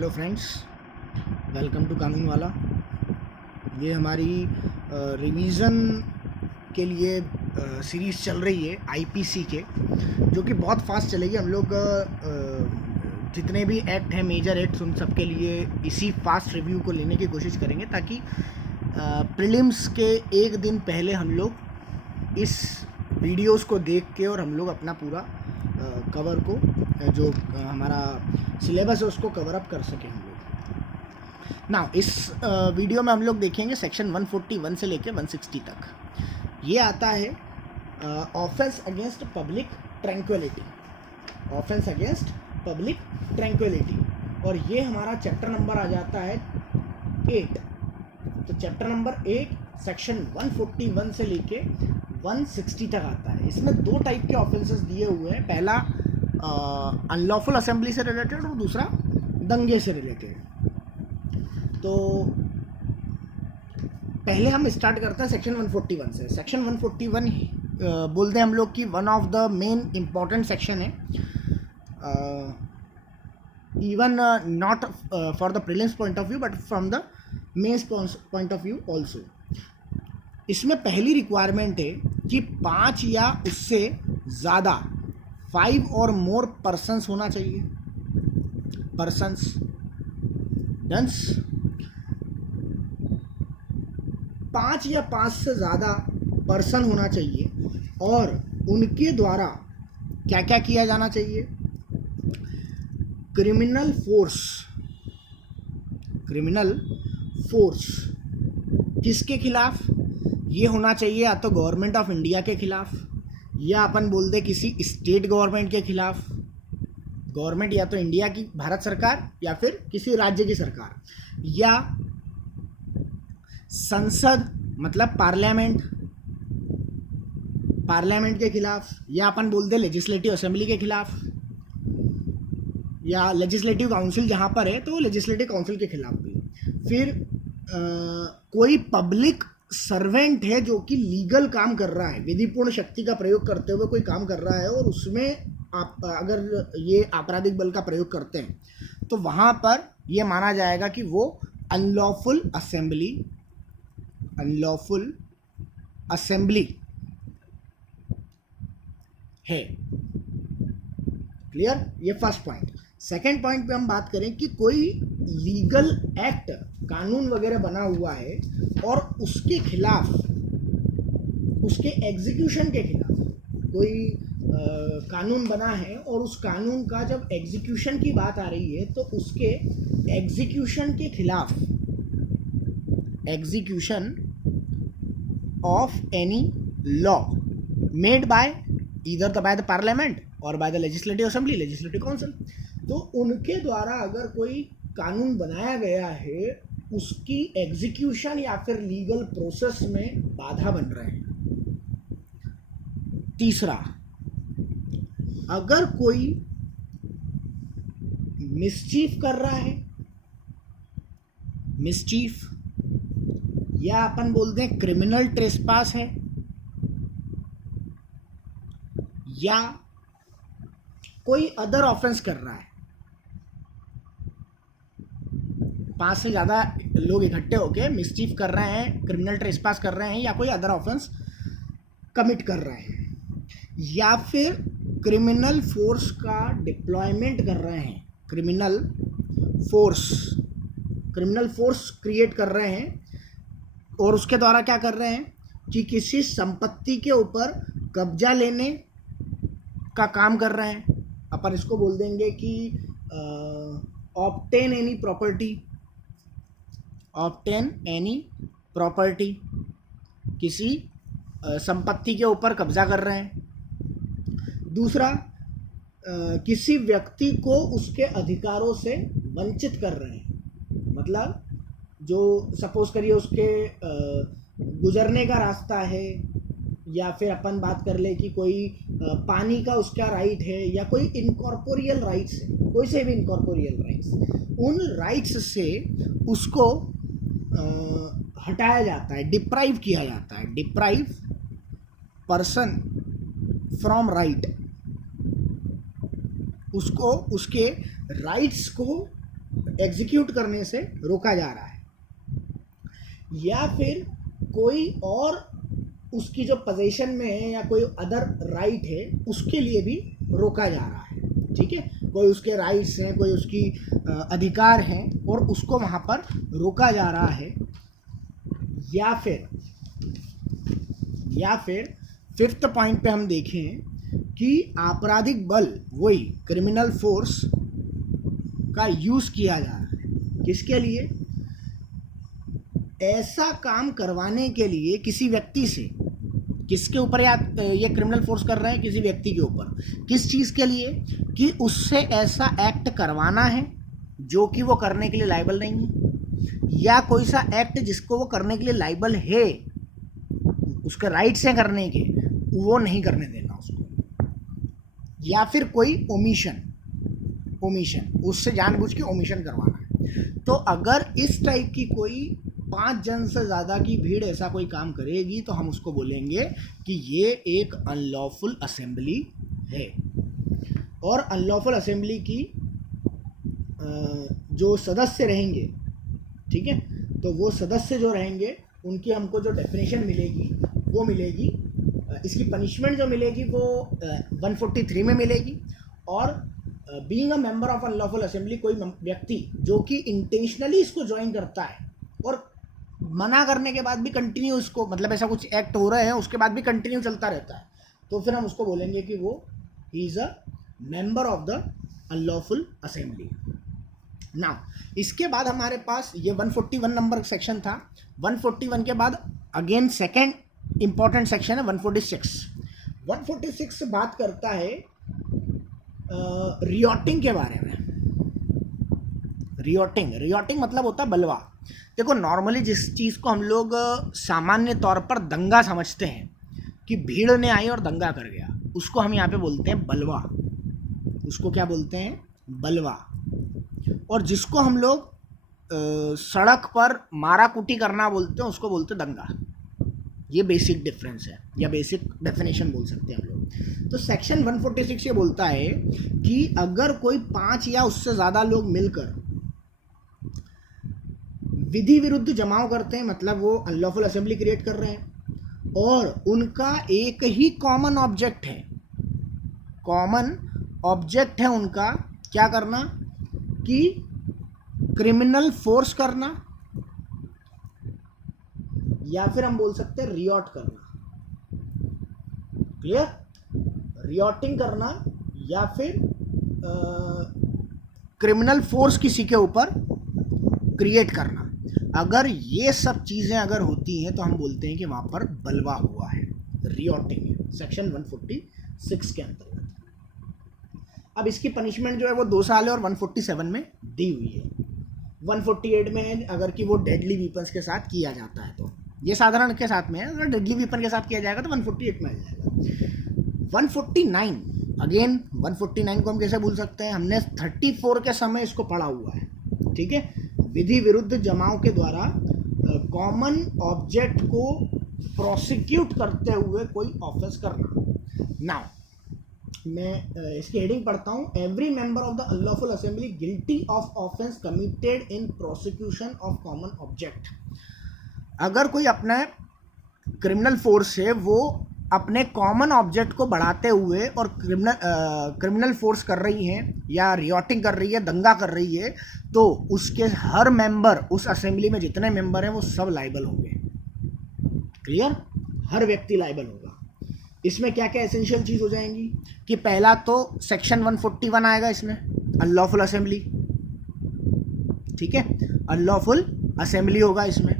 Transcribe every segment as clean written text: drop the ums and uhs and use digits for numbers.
Hello friends, welcome to कानून वाला। ये हमारी रिवीज़न के लिए सीरीज़ चल रही है आईपीसी के, जो कि बहुत फास्ट चलेगी। हम लोग जितने भी एक्ट हैं, मेजर एक्ट्स, उन सब के लिए इसी फास्ट रिव्यू को लेने की कोशिश करेंगे, ताकि प्रीलिम्स के एक दिन पहले हम लोग इस वीडियोस को देख के और हम लोग अपना पूरा कवर को जो हमारा सिलेबस है उसको कवर अप कर सकें हम लोग। ना इस वीडियो में हम लोग देखेंगे सेक्शन 141 से लेके 160 तक। ये आता है offence against public tranquillity, offence against public tranquillity, और ये हमारा चैप्टर नंबर आ जाता है 8। तो चैप्टर नंबर 8 सेक्शन 141 से लेके 160 तक आता है। इसमें दो टाइप के ऑफेंसेस दिए हुए हैं, पहला अनलॉफुल असेंबली से रिलेटेड और दूसरा दंगे से रिलेटेड। तो पहले हम स्टार्ट करते हैं सेक्शन 141 से। सेक्शन 141 बोलते हैं हम लोग कि one of the main important section है, even not for the prelims point of view but from the mains point of view also. इसमें पहली रिक्वायरमेंट है कि 5 या उससे ज़्यादा 5 और मोर पर्सन्स होना चाहिए, पर्सन्स डन्स 5 या 5 से ज़्यादा पर्सन होना चाहिए, और उनके द्वारा क्या क्या किया जाना चाहिए। क्रिमिनल फोर्स किसके खिलाफ? ये होना चाहिए या तो गवर्नमेंट ऑफ इंडिया के खिलाफ, या अपन बोल दे किसी स्टेट गवर्नमेंट के खिलाफ। गवर्नमेंट या तो इंडिया की भारत सरकार या फिर किसी राज्य की सरकार, या संसद मतलब पार्लियामेंट के खिलाफ, या अपन बोल दे लेजिस्लेटिव असेंबली के खिलाफ, या लेजिस्लेटिव काउंसिल जहाँ पर है तो लेजिस्लेटिव काउंसिल के खिलाफ भी। फिर कोई पब्लिक सर्वेंट है जो कि लीगल काम कर रहा है, विधिपूर्ण शक्ति का प्रयोग करते हुए कोई काम कर रहा है, और उसमें आप अगर ये आपराधिक बल का प्रयोग करते हैं तो वहाँ पर ये माना जाएगा कि वो अनलॉफुल असेंबली है। क्लियर? ये फर्स्ट पॉइंट। सेकेंड पॉइंट पे हम बात करें कि कोई लीगल एक्ट, कानून वगैरह बना हुआ है और उसके खिलाफ, उसके एग्जीक्यूशन के खिलाफ कोई कानून बना है, और उस कानून का जब एग्जीक्यूशन की बात आ रही है तो उसके एग्जीक्यूशन के खिलाफ, execution of any law made by either by the parliament और by the legislative assembly, legislative council, तो उनके द्वारा अगर कोई कानून बनाया गया है, उसकी एग्जीक्यूशन या फिर लीगल प्रोसेस में बाधा बन रहे हैं। तीसरा, अगर कोई मिसचीफ कर रहा है, मिसचीफ, या अपन बोलते हैं क्रिमिनल ट्रेसपास है, या कोई अदर ऑफेंस कर रहा है, 5 से ज़्यादा लोग इकट्ठे होकर मिसचीफ कर रहे हैं, क्रिमिनल ट्रेसपास कर रहे हैं, या कोई अदर ऑफेंस कमिट कर रहे हैं, या फिर क्रिमिनल फोर्स का डिप्लॉयमेंट कर रहे हैं, क्रिमिनल फोर्स क्रिएट कर रहे हैं, और उसके द्वारा क्या कर रहे हैं कि किसी संपत्ति के ऊपर कब्जा लेने का काम कर रहे हैं। अपन इसको बोल देंगे कि ऑब्टेन एनी प्रॉपर्टी, किसी संपत्ति के ऊपर कब्जा कर रहे हैं। दूसरा, किसी व्यक्ति को उसके अधिकारों से वंचित कर रहे हैं, मतलब जो सपोज करिए उसके गुजरने का रास्ता है, या फिर अपन बात कर ले कि कोई पानी का उसका राइट है, या कोई इनकॉर्पोरियल राइट्स है, कोई से भी इनकॉर्पोरियल राइट्स, उन राइट्स से उसको हटाया जाता है, डिप्राइव किया जाता है, डिप्राइव पर्सन फ्रॉम राइट, उसको उसके राइट्स को एग्जीक्यूट करने से रोका जा रहा है, या फिर कोई और उसकी जो पोजीशन में है या कोई अदर राइट है उसके लिए भी रोका जा रहा है, ठीक है। कोई उसके राइट्स हैं, कोई उसकी अधिकार हैं और उसको वहाँ पर रोका जा रहा है, या फिर फिफ्थ पॉइंट पे हम देखें कि आपराधिक बल, वही क्रिमिनल फोर्स का यूज़ किया जा रहा है। किसके लिए? ऐसा काम करवाने के लिए किसी व्यक्ति से, किसके ऊपर ये क्रिमिनल फोर्स कर रहे हैं? किसी व्यक्ति के ऊपर। किस चीज़ के लिए? कि उससे ऐसा एक्ट करवाना है जो कि वो करने के लिए लायबल नहीं है, या कोई सा एक्ट जिसको वो करने के लिए लायबल है, उसके राइट्स हैं करने के, वो नहीं करने देना उसको, या फिर कोई ओमिशन, उससे जानबूझ के ओमिशन करवाना है। तो अगर इस टाइप की कोई 5 जन से ज़्यादा की भीड़ ऐसा कोई काम करेगी तो हम उसको बोलेंगे कि ये एक अनलॉफुल असेंबली है। और अनलॉफुल असेंबली की जो सदस्य रहेंगे, ठीक है, तो वो सदस्य जो रहेंगे उनकी हमको जो डेफिनेशन मिलेगी वो मिलेगी, इसकी पनिशमेंट जो मिलेगी वो 143 में मिलेगी। और being a member of unlawful assembly, कोई व्यक्ति जो कि इंटेंशनली इसको ज्वाइन करता है और मना करने के बाद भी कंटिन्यू इसको, मतलब ऐसा कुछ एक्ट हो रहा है उसके बाद भी कंटिन्यू चलता रहता है, तो फिर हम उसको बोलेंगे कि वो he is a member of the unlawful assembly. Now इसके बाद हमारे पास ये 141 नंबर सेक्शन था। 141 के बाद अगेन सेकेंड इंपॉर्टेंट सेक्शन है 146। 146 बात करता है रियॉटिंग के बारे में। रियॉटिंग मतलब होता है बलवा। देखो, नॉर्मली जिस चीज़ को हम लोग सामान्य तौर पर दंगा समझते हैं कि भीड़ ने आई और दंगा कर गया, उसको हम यहाँ पे बोलते हैं बलवा। उसको क्या बोलते हैं? बलवा। और जिसको हम लोग सड़क पर मारा कुटी करना बोलते हैं उसको बोलते हैं दंगा। ये बेसिक डिफरेंस है या बेसिक डेफिनेशन बोल सकते हैं हम लोग। तो सेक्शन 146 ये बोलता है कि अगर कोई 5 या उससे ज़्यादा लोग मिलकर विधि विरुद्ध जमाव करते हैं, मतलब वो अनलॉफुल असेंबली क्रिएट कर रहे हैं और उनका एक ही कॉमन ऑब्जेक्ट है उनका क्या करना? कि क्रिमिनल फोर्स करना, या फिर हम बोल सकते हैं रियॉट करना। क्लियर? रियॉटिंग करना या फिर क्रिमिनल फोर्स किसी के ऊपर क्रिएट करना। अगर ये सब चीज़ें अगर होती हैं तो हम बोलते हैं कि वहाँ पर बलवा हुआ है, रियॉटिंग है, सेक्शन 146 के अंतर्गत। अब इसकी पनिशमेंट जो है वो 2 साल है और 147 में दी हुई है। 148 में अगर कि वो डेडली वीपन्स के साथ किया जाता है तो, ये साधारण के साथ में है, अगर डेडली वीपन के साथ किया जाएगा तो 148 में आ जाएगा। 149 अगेन 149 को हम कैसे भूल सकते हैं? हमने 34 के समय इसको पढ़ा हुआ है, ठीक है। विधि विरुद्ध जमाव के द्वारा कॉमन ऑब्जेक्ट को प्रोसिक्यूट करते हुए कोई ऑफेंस करना। नाउ मैं इसकी हेडिंग पढ़ता हूँ। Every member of the unlawful assembly guilty of offence committed in prosecution of common object. अगर कोई अपना क्रिमिनल फोर्स है वो अपने कॉमन ऑब्जेक्ट को बढ़ाते हुए और क्रिमिनल फोर्स कर रही है या रियॉटिंग कर रही है, दंगा कर रही है, तो उसके हर मेंबर, उस असेंबली में जितने मेंबर हैं वो सब लायबल होंगे। क्लियर? हर व्यक्ति लायबल होगा। इसमें क्या क्या एसेंशियल चीज़ हो जाएंगी कि पहला तो सेक्शन 141 आएगा इसमें, अनलॉफुल असेंबली, ठीक है, अनलॉफुल असेंबली होगा इसमें।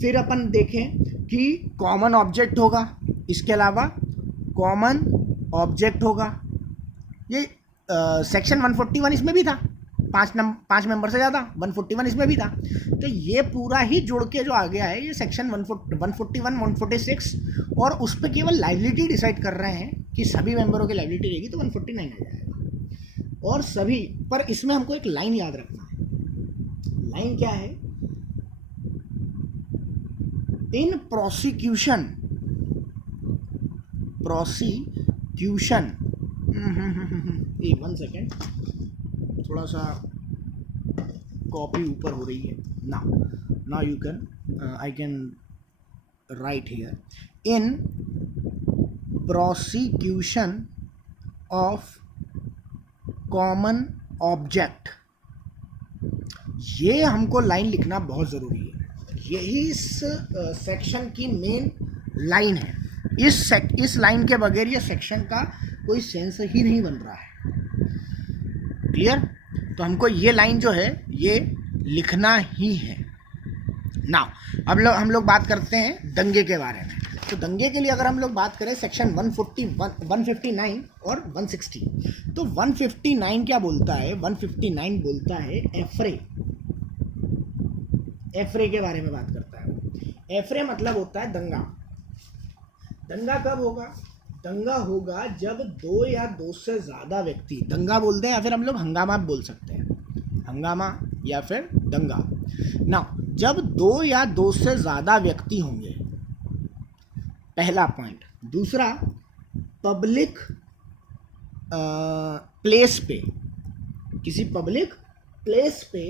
फिर अपन देखें कि कॉमन ऑब्जेक्ट होगा, इसके अलावा कॉमन ऑब्जेक्ट होगा। ये सेक्शन 141 इसमें भी था, 5 मेंबर से ज़्यादा, 141 इसमें भी था। तो ये पूरा ही जुड़ के जो आ गया है ये सेक्शन 141, 146, और उस पर केवल लाइबिलिटी डिसाइड कर रहे हैं कि सभी मेंबरों की लाइबिलिटी रहेगी तो 149 आ जाएगा। और सभी पर इसमें हमको एक लाइन याद रखना है। लाइन क्या है? इन प्रोसिक्यूशन एक 1 सेकेंड, थोड़ा सा कॉपी ऊपर हो रही है. Now you can I can write here, in prosecution of common object. ये हमको लाइन लिखना बहुत ज़रूरी है. यही इस सेक्शन की मेन लाइन है. इस लाइन के बगैर ये सेक्शन का कोई सेंस ही नहीं बन रहा है. क्लियर? तो हमको ये लाइन जो है ये लिखना ही है. नाउ अब हम लोग बात करते हैं दंगे के बारे में. तो दंगे के लिए अगर हम लोग बात करें सेक्शन 159 और 160, तो 159 क्या बोलता है? 159 बोलता है एफरे के बारे में बात करता है. एफरे मतलब होता है दंगा. दंगा कब होगा? दंगा होगा जब 2 या 2 से ज़्यादा व्यक्ति, दंगा बोलते हैं या फिर हम लोग हंगामा बोल सकते हैं, हंगामा या फिर दंगा. जब 2 या 2 से ज़्यादा व्यक्ति होंगे, पहला पॉइंट. दूसरा, पब्लिक प्लेस पे, किसी पब्लिक प्लेस पे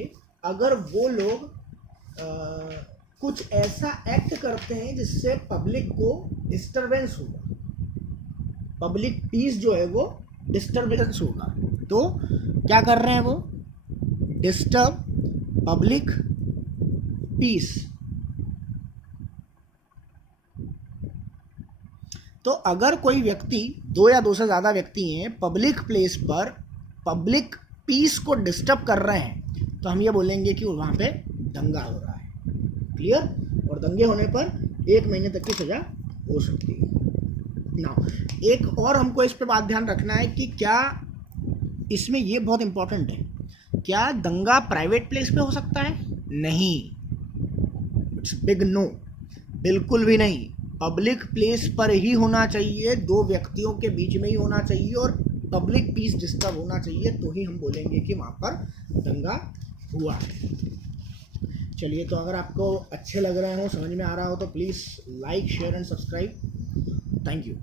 अगर वो लोग कुछ ऐसा एक्ट करते हैं जिससे पब्लिक को डिस्टरबेंस होगा, पब्लिक पीस जो है वो डिस्टरबेंस होगा, तो क्या कर रहे हैं वो? Disturb public piece. तो अगर कोई व्यक्ति, 2 या 2 से ज़्यादा व्यक्ति हैं, पब्लिक प्लेस पर पब्लिक पीस को डिस्टर्ब कर रहे हैं, तो हम ये बोलेंगे कि वहाँ पे दंगा हो रहा है. क्लियर? और दंगे होने पर 1 महीने तक की सज़ा हो सकती है. एक और हमको इस पे बात ध्यान रखना है कि क्या इसमें ये बहुत इंपॉर्टेंट है, क्या दंगा प्राइवेट प्लेस पे हो सकता है? नहीं, इट्स बिग नो, बिल्कुल भी नहीं. पब्लिक प्लेस पर ही होना चाहिए, 2 व्यक्तियों के बीच में ही होना चाहिए और पब्लिक पीस डिस्टर्ब होना चाहिए, तो ही हम बोलेंगे कि वहाँ पर दंगा हुआ है. चलिए, तो अगर आपको अच्छे लग रहे हो, समझ में आ रहा हो, तो please like, share and subscribe. Thank you.